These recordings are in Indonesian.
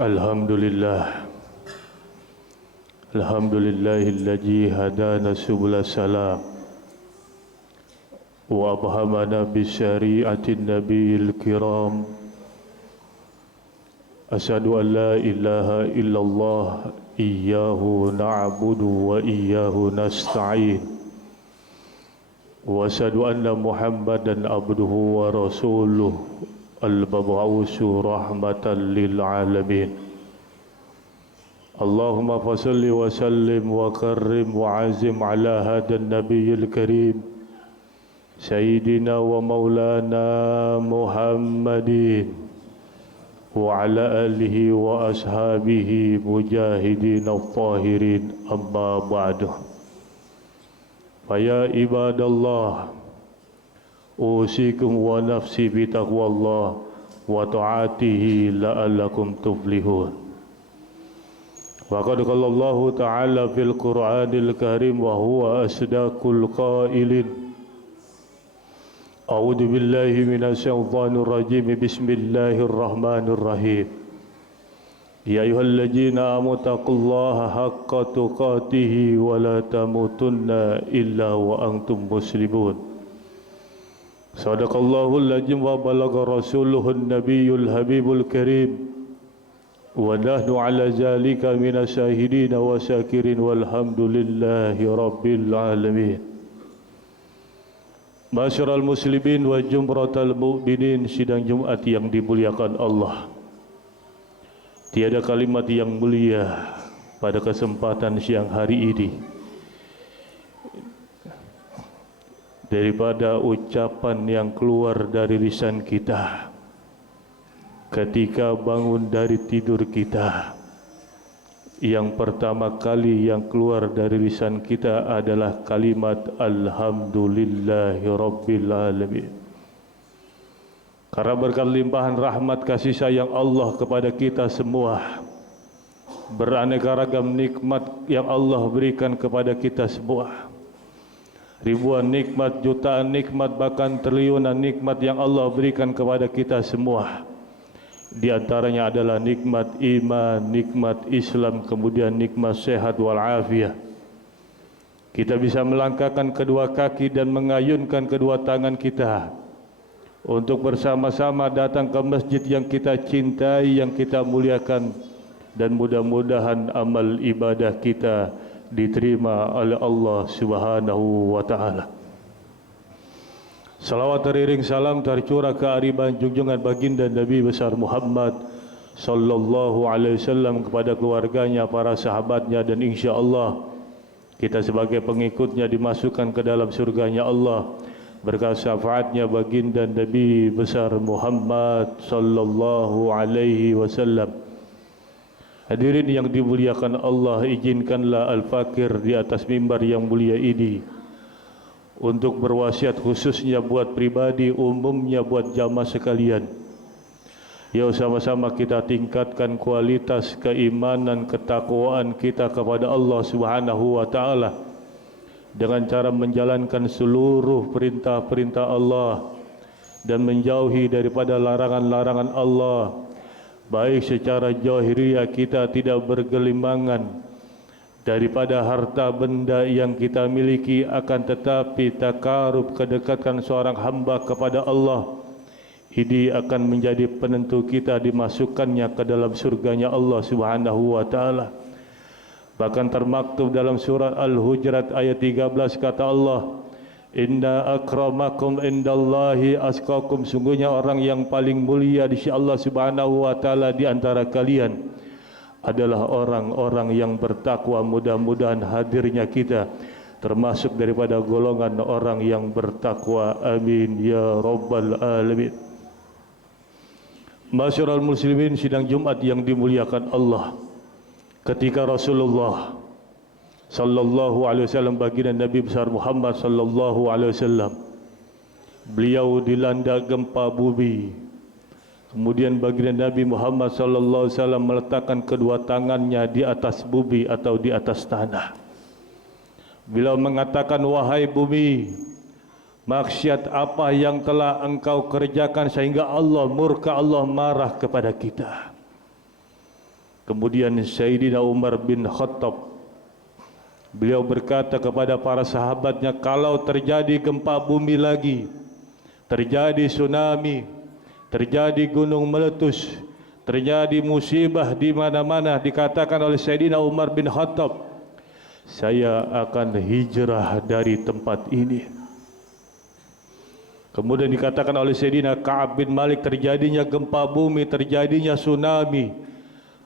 Alhamdulillah. Alhamdulillahilladzi hadana subula salam wa abhamana bi syari'atin nabiyil kiram. Asyhadu an la ilaha illallah iyyahu na'budu wa iyyahu nasta'in. Wa asyhadu anna Muhammadan abduhu wa rasuluhu al-mab'uusu rahmatan lil alamin. Allahumma fasalli wa sallim wa karrim wa azim ala hadan nabiyil karim Sayyidina wa maulana Muhammadin wa ala alihi wa ashabihi mujahidin al-tahirin amma ba'du. Faya ibadallah, usikum wa nafsi bitaqwallah wa ta'atihi la'allakum tuflihun. Waqad qala Allah Ta'ala fil Qur'anil Karim wa huwa asdaqul qailin. A'udzu billahi minasy syaithanir rajim. Bismillahirrahmanirrahim. Ya ayyuhalladzina amanu taqullaha haqqa tuqatih wa la tamutunna illa wa antum muslimun. Shadaqallahul azim wa balagha rasuluhun nabiyyul habibul karim. Wa nahnu ala zalika minas syahidin wa syakirin walhamdulillahi rabbil alamin. Masyiral muslimin wa jumratal mu'minin, sidang Jumat yang dimuliakan Allah. Tiada kalimat yang mulia pada kesempatan siang hari ini daripada ucapan yang keluar dari lisan kita ketika bangun dari tidur kita. Yang pertama kali yang keluar dari lisan kita adalah kalimat Alhamdulillahi Rabbil Alamin. Karena berkat limpahan rahmat kasih sayang Allah kepada kita semua, beraneka ragam nikmat yang Allah berikan kepada kita semua, ribuan nikmat, jutaan nikmat, bahkan triliunan nikmat yang Allah berikan kepada kita semua. Di antaranya adalah nikmat iman, nikmat Islam, kemudian nikmat sehat walafiat. Kita bisa melangkahkan kedua kaki dan mengayunkan kedua tangan kita untuk bersama-sama datang ke masjid yang kita cintai, yang kita muliakan, dan mudah-mudahan amal ibadah kita diterima oleh Allah Subhanahu wa taala. Salawat teriring salam tercurah ke ariban junjungan baginda Nabi besar Muhammad sallallahu alaihi wasallam, kepada keluarganya, para sahabatnya, dan insya-Allah kita sebagai pengikutnya dimasukkan ke dalam surganya Allah berkat syafaatnya baginda Nabi besar Muhammad sallallahu alaihi wasallam. Hadirin yang dimuliakan Allah, izinkanlah al-fakir di atas mimbar yang mulia ini untuk berwasiat khususnya buat pribadi, umumnya buat jamaah sekalian. Yuk sama-sama kita tingkatkan kualitas keimanan, ketakwaan kita kepada Allah Subhanahu wa taala dengan cara menjalankan seluruh perintah-perintah Allah dan menjauhi daripada larangan-larangan Allah. Baik secara zahiriyah kita tidak bergelimbangan daripada harta benda yang kita miliki, akan tetapi takarub, kedekatan seorang hamba kepada Allah ini akan menjadi penentu kita dimasukkannya ke dalam surganya Allah Subhanahu wa taala. Bahkan termaktub dalam surat Al-Hujurat ayat 13, kata Allah, Inna akramakum indallahi asqakum, sungguhnya orang yang paling mulia di sisi Allah Subhanahu wa taala di antara kalian adalah orang-orang yang bertakwa. Mudah-mudahan hadirnya kita termasuk daripada golongan orang yang bertakwa. Amin ya rabbal alamin. Masyiral muslimin, sidang Jumat yang dimuliakan Allah, ketika Rasulullah sallallahu alaihi wasallam, baginda Nabi besar Muhammad sallallahu alaihi wasallam, beliau dilanda gempa bumi. Kemudian baginda Nabi Muhammad sallallahu alaihi wasallam meletakkan kedua tangannya di atas bumi atau di atas tanah. Beliau mengatakan, wahai bumi, maksiat apa yang telah engkau kerjakan sehingga Allah murka, Allah marah kepada kita? Kemudian Sayyidina Umar bin Khattab, beliau berkata kepada para sahabatnya, kalau terjadi gempa bumi lagi, terjadi tsunami, terjadi gunung meletus, terjadi musibah di mana-mana, dikatakan oleh Sayyidina Umar bin Khattab, saya akan hijrah dari tempat ini. Kemudian dikatakan oleh Sayyidina Ka'ab bin Malik, terjadinya gempa bumi, terjadinya tsunami,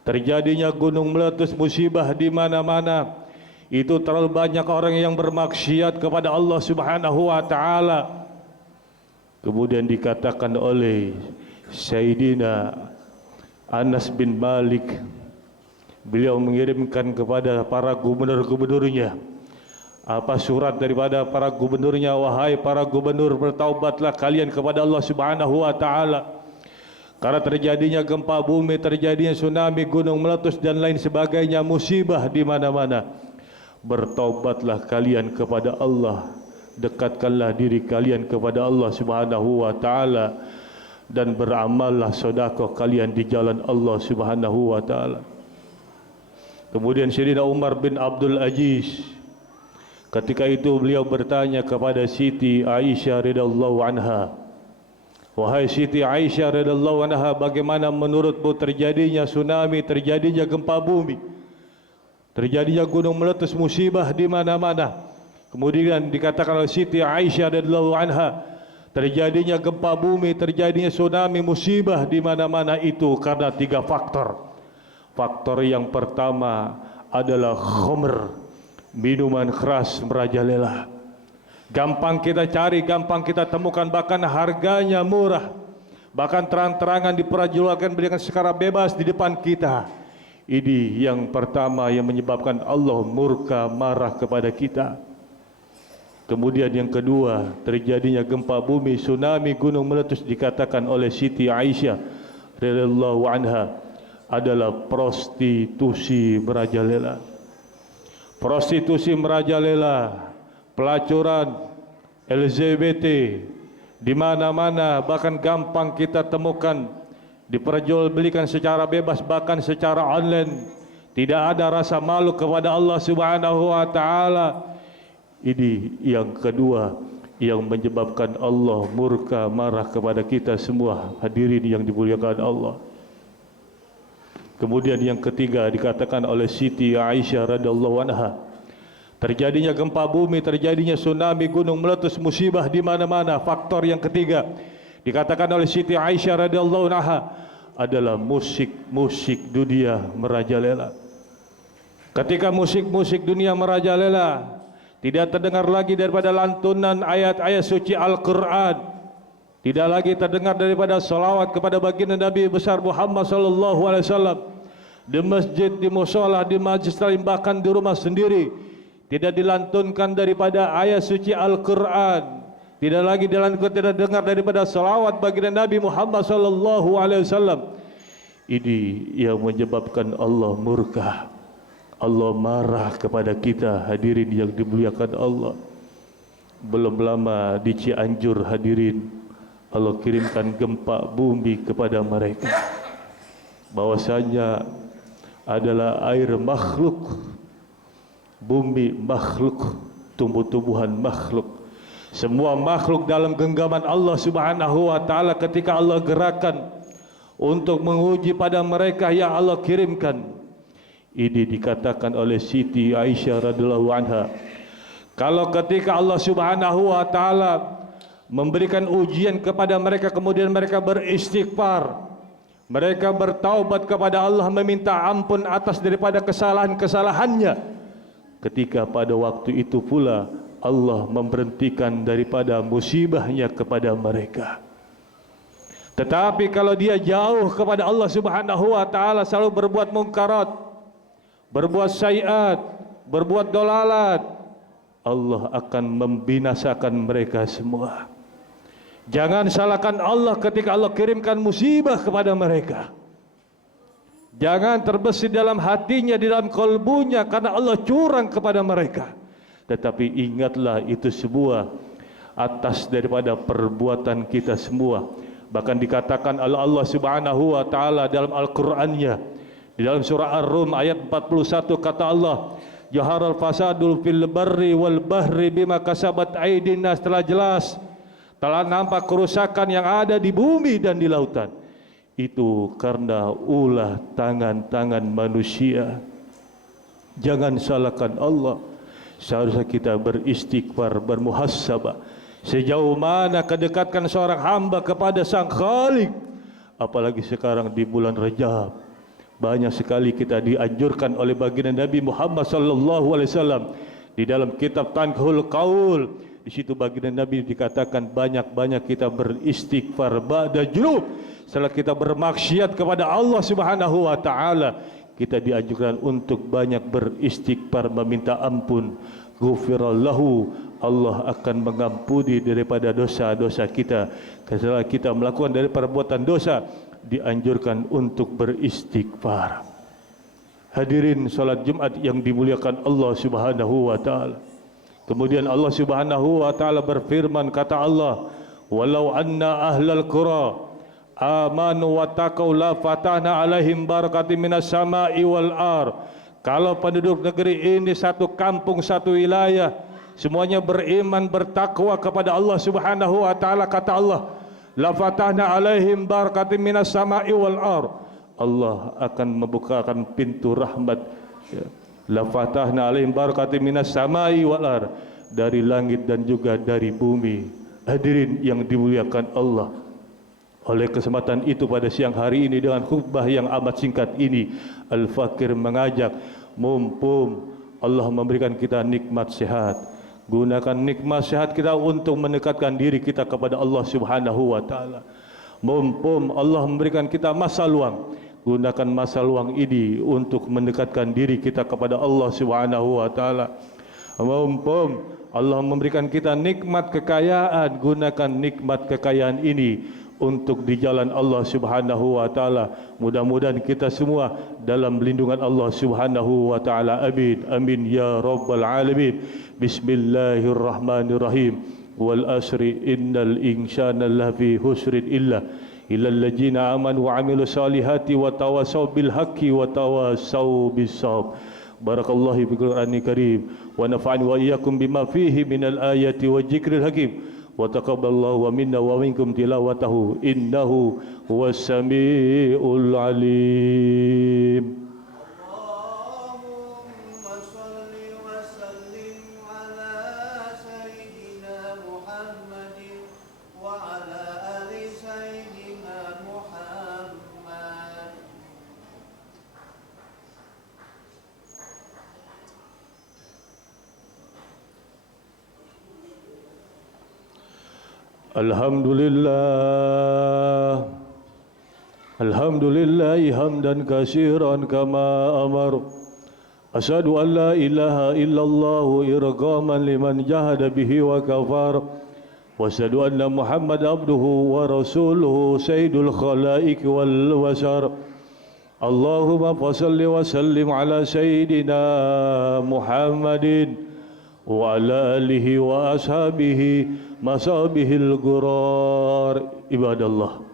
terjadinya gunung meletus, musibah di mana-mana, itu terlalu banyak orang yang bermaksiat kepada Allah Subhanahu wa taala. Kemudian dikatakan oleh Sayyidina Anas bin Malik, beliau mengirimkan kepada para gubernur-gubernurnya apa surat daripada para gubernurnya, wahai para gubernur, bertaubatlah kalian kepada Allah Subhanahu wa taala. Karena terjadinya gempa bumi, terjadinya tsunami, gunung meletus dan lain sebagainya, musibah di mana-mana. Bertaubatlah kalian kepada Allah, dekatkanlah diri kalian kepada Allah Subhanahu wa taala, dan beramallah sedekah kalian di jalan Allah Subhanahu wa taala. Kemudian Sayyidina Umar bin Abdul Aziz, ketika itu beliau bertanya kepada Siti Aisyah radhiyallahu anha, wahai Siti Aisyah radhiyallahu anha, bagaimana menurutmu terjadinya tsunami, terjadinya gempa bumi, terjadinya gunung meletus, musibah di mana-mana? Kemudian dikatakan oleh Siti Aisyah radhiyallahu anha, terjadinya gempa bumi, terjadinya tsunami, musibah di mana-mana itu karena 3 faktor. Faktor yang pertama adalah khamr, minuman keras merajalela. Gampang kita cari, gampang kita temukan, bahkan harganya murah, bahkan terang-terangan diperjualkan dengan secara bebas di depan kita. Ini yang pertama yang menyebabkan Allah murka, marah kepada kita. Kemudian yang kedua, terjadinya gempa bumi, tsunami, gunung meletus, dikatakan oleh Siti Aisyah radhiyallahu anha, adalah prostitusi merajalela. Prostitusi merajalela, pelacuran, LGBT di mana-mana, bahkan gampang kita temukan, diperjualbelikan secara bebas, bahkan secara online. Tidak ada rasa malu kepada Allah Subhanahu wa taala. Ini yang kedua yang menyebabkan Allah murka, marah kepada kita semua, hadirin yang dimuliakan Allah. Kemudian yang ketiga dikatakan oleh Siti Aisyah radhiyallahu anha, terjadinya gempa bumi, terjadinya tsunami, gunung meletus, musibah di mana-mana. Faktor yang ketiga dikatakan oleh Siti Aisyah radhiyallahu anha adalah musik dunia merajalela. Ketika musik dunia merajalela, tidak terdengar lagi daripada lantunan ayat-ayat suci Al-Quran, tidak lagi terdengar daripada salawat kepada baginda Nabi besar Muhammad sallallahu alaihi wasallam. Di masjid, di mushola, di majlis taklim, bahkan di rumah sendiri, tidak dilantunkan daripada ayat suci Al-Quran. Tidak lagi dilantunkan, tidak dengar daripada salawat baginda Nabi Muhammad sallallahu alaihi wasallam. Ini yang menyebabkan Allah murka, Allah marah kepada kita, hadirin yang dimuliakan Allah. Belum lama di Cianjur, hadirin, Allah kirimkan gempa bumi kepada mereka. Bahwasanya adalah air makhluk, bumi makhluk, tumbuh-tumbuhan makhluk, semua makhluk dalam genggaman Allah Subhanahu wa taala. Ketika Allah gerakan untuk menguji pada mereka yang Allah kirimkan, ini dikatakan oleh Siti Aisyah radhiyallahu anha, kalau ketika Allah Subhanahu wa taala memberikan ujian kepada mereka, kemudian mereka beristighfar, mereka bertaubat kepada Allah, meminta ampun atas daripada kesalahan-kesalahannya, ketika pada waktu itu pula Allah memberhentikan daripada musibahnya kepada mereka. Tetapi kalau dia jauh kepada Allah Subhanahu wa taala, selalu berbuat mungkarat, berbuat sayiat, berbuat dolalat, Allah akan membinasakan mereka semua. Jangan salahkan Allah ketika Allah kirimkan musibah kepada mereka. Jangan terbesit dalam hatinya, di dalam kalbunya, karena Allah curang kepada mereka. Tetapi ingatlah itu sebuah atas daripada perbuatan kita semua. Bahkan dikatakan oleh Allah Subhanahu wa taala dalam Al-Qur'annya, Di dalam surah Ar-Rum ayat 41 kata Allah, Jaharal fasadul fil barri wal bahri bima kasabat aydin nas, telah jelas, telah nampak kerusakan yang ada di bumi dan di lautan. Itu karena ulah tangan-tangan manusia. Jangan salahkan Allah. Seharusnya kita beristighfar, bermuhasabah. Sejauh mana kedekatan seorang hamba kepada Sang Khalik. Apalagi sekarang di bulan Rajab. Banyak sekali kita dianjurkan oleh baginda Nabi Muhammad sallallahu alaihi wasallam di dalam kitab Tanhul Qaul. Di situ baginda Nabi dikatakan banyak-banyak kita beristighfar ba'da junub. Setelah kita bermaksiat kepada Allah Subhanahu wa taala, kita dianjurkan untuk banyak beristighfar, meminta ampun. Ghufirallahu, Allah akan mengampuni daripada dosa-dosa kita. Setelah kita melakukan dari perbuatan dosa, dianjurkan untuk beristighfar. Hadirin salat Jumat yang dimuliakan Allah Subhanahu wa taala. Kemudian Allah Subhanahu wa taala berfirman, kata Allah, "Walau anna ahlal qura amanu wa taqaw la fatahna alaihim barakatim minas sama'i wal ar." Kalau penduduk negeri ini satu kampung, satu wilayah, semuanya beriman, bertakwa kepada Allah Subhanahu wa taala, kata Allah, la fatahna alaihim barakatim minas sama'i wal ar. Allah akan membukakan pintu rahmat, ya. La fatahna alaihim barakatim minas sama'i wal ar, dari langit dan juga dari bumi. Hadirin yang dimuliakan Allah, oleh kesempatan itu pada siang hari ini dengan khutbah yang amat singkat ini, Al-Fakir mengajak, mumpung Allah memberikan kita nikmat sehat, gunakan nikmat sehat kita untuk mendekatkan diri kita kepada Allah Subhanahu wa taala. Mumpung Allah memberikan kita masa luang, gunakan masa luang ini untuk mendekatkan diri kita kepada Allah Subhanahu wa taala. Mumpung Allah memberikan kita nikmat kekayaan, gunakan nikmat kekayaan ini untuk di jalan Allah Subhanahu wa taala. Mudah-mudahan kita semua dalam lindungan Allah Subhanahu wa taala. Amin amin ya rabbal alamin. Bismillahirrahmanirrahim. Wal asri innal insana lafi husrin illa allazina amanu wa amilus solihati wa tawasaw bil haqqi wa tawasaw bis sabr. Barakallahu fi Qur'anil Karim wa nafa'ani wa iyyakum bima fihi minal ayati wa dzikril hakim. Wa taqabbalallahu wa minna wa minkum tilawatahu innahu huwas samiul alim. Allahumma shalli wa sallim ala sayyidina Muhammadin wa ala ali sayyidina Muhammad. Alhamdulillah, alhamdulillahi hamdan katsiran kama amar. Asyhadu an la ilaha illallah irghaman liman jahada bihi wa kafar. Wa asyhadu anna Muhammad abduhu wa rasuluhu sayyidul khalaiq wal bashar. Allahumma shalli wa sallim ala sayyidina Muhammadin wa ala alihi wa ashabihi masabihil gurar. Ibadallah,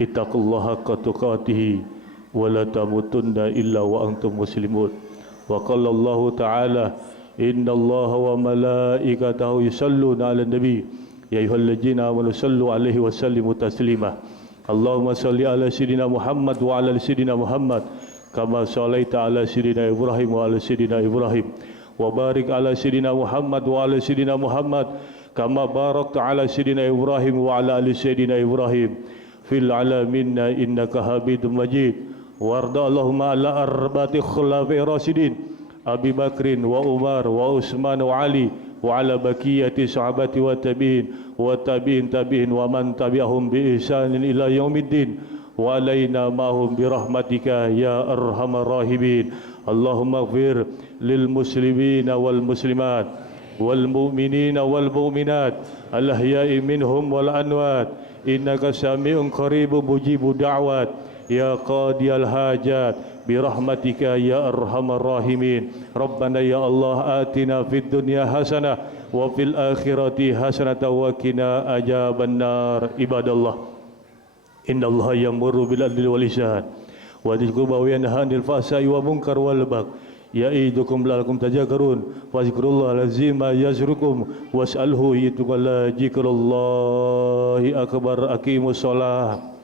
ittaqullaha haqqa tuqatih wa la tamutunna illa wa antum muslimun. Wa qala Allah ta'ala, innallaha wa malaikatahu yusalluna 'alan nabi ya ayyuhallazina amanu sallu 'alaihi wa sallimu taslima. Allahumma salli ala sayyidina Muhammad wa ala sayyidina Muhammad kama shallaita ala sayyidina Ibrahim wa ala sayyidina Ibrahim. Wa barik ala sayyidina Muhammad wa ala sayyidina Muhammad kama barakta ala sayyidina Ibrahim wa ala ali sayyidina Ibrahim fil alamin innaka Hamidum Majid. Warda Allahumma ala arba'ati khulafai rasyidin Abi Bakrin wa Umar wa Utsman wa Ali wa ala baqiyati sahabati wa tabi'in wa man tabi'ahum bi ihsanin ila yaumiddin wa alaina ma'hum bi rahmatika ya arhamar rahimin. Allahumma ighfir lil muslimina wal muslimat wal mu'minina wal mu'minat al ahya'i minhum wal anwat innaka sami'un qaribun mujibud da'wat ya qadiyal hajat bi rahmatika ya arhamar rahimin. Rabbana ya Allah atina fid dunya hasanah wa fil akhirati hasanah wa qina adzabannar. Ibadallah, innallaha ya'muru bil adli wal ihsan وذكر وينهى عن الفحشاء والمنكر والبغي يعظكم لعلكم تذكرون فاذكروا الله العظيم يذكركم واسأله يتقى ذكر الله أكبر أقيموا الصلاة